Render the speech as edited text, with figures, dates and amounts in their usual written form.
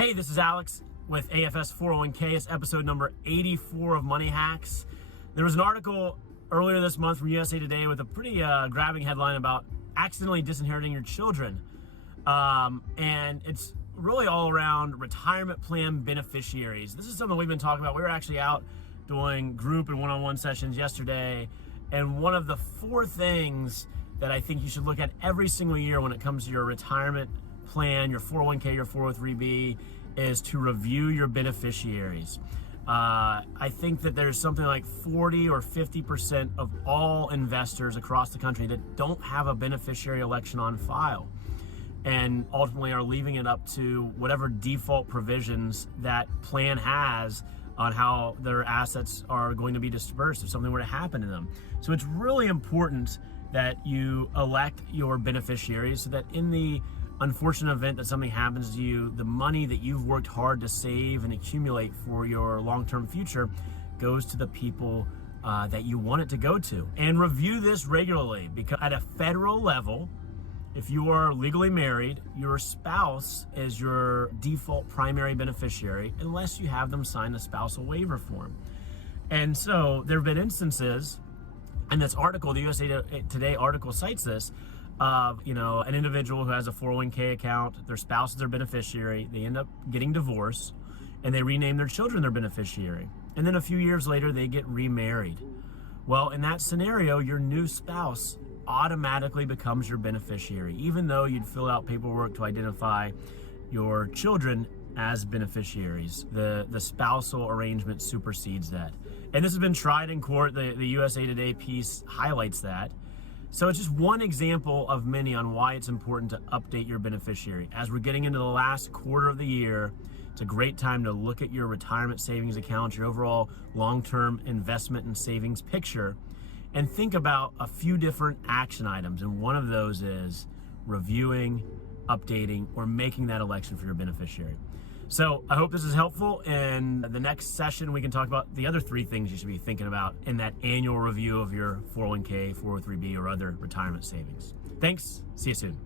Hey, this is Alex with AFS 401k. It's episode number 84 of Money Hacks. There was an article earlier this month from USA Today with a pretty grabbing headline about accidentally disinheriting your children. And it's really all around retirement plan beneficiaries. This is something we've been talking about. We were actually out doing group and one-on-one sessions yesterday. And one of the 4 things that I think you should look at every single year when it comes to your retirement plan, your 401k, your 403b, is to review your beneficiaries. I think that there's something like 40 or 50% of all investors across the country that don't have a beneficiary election on file, and ultimately are leaving it up to whatever default provisions that plan has on how their assets are going to be dispersed if something were to happen to them. So it's really important that you elect your beneficiaries so that in the unfortunate event that something happens to you, the money that you've worked hard to save and accumulate for your long-term future goes to the people that you want it to go to. And review this regularly, because at a federal level, if you are legally married, your spouse is your default primary beneficiary unless you have them sign a spousal waiver form. And so there have been instances, and this article, the USA Today article cites this, of an individual who has a 401k account, their spouse is their beneficiary, they end up getting divorced, and they rename their children their beneficiary. And then a few years later, they get remarried. Well, in that scenario, your new spouse automatically becomes your beneficiary, even though you'd fill out paperwork to identify your children as beneficiaries. The spousal arrangement supersedes that. And this has been tried in court. The USA Today piece highlights that. So it's just one example of many on why it's important to update your beneficiary. As we're getting into the last quarter of the year, it's a great time to look at your retirement savings account, your overall long-term investment and savings picture, and think about a few different action items. And one of those is reviewing, updating, or making that election for your beneficiary. So I hope this is helpful. And the next session, we can talk about the other 3 things you should be thinking about in that annual review of your 401k, 403b, or other retirement savings. Thanks. See you soon.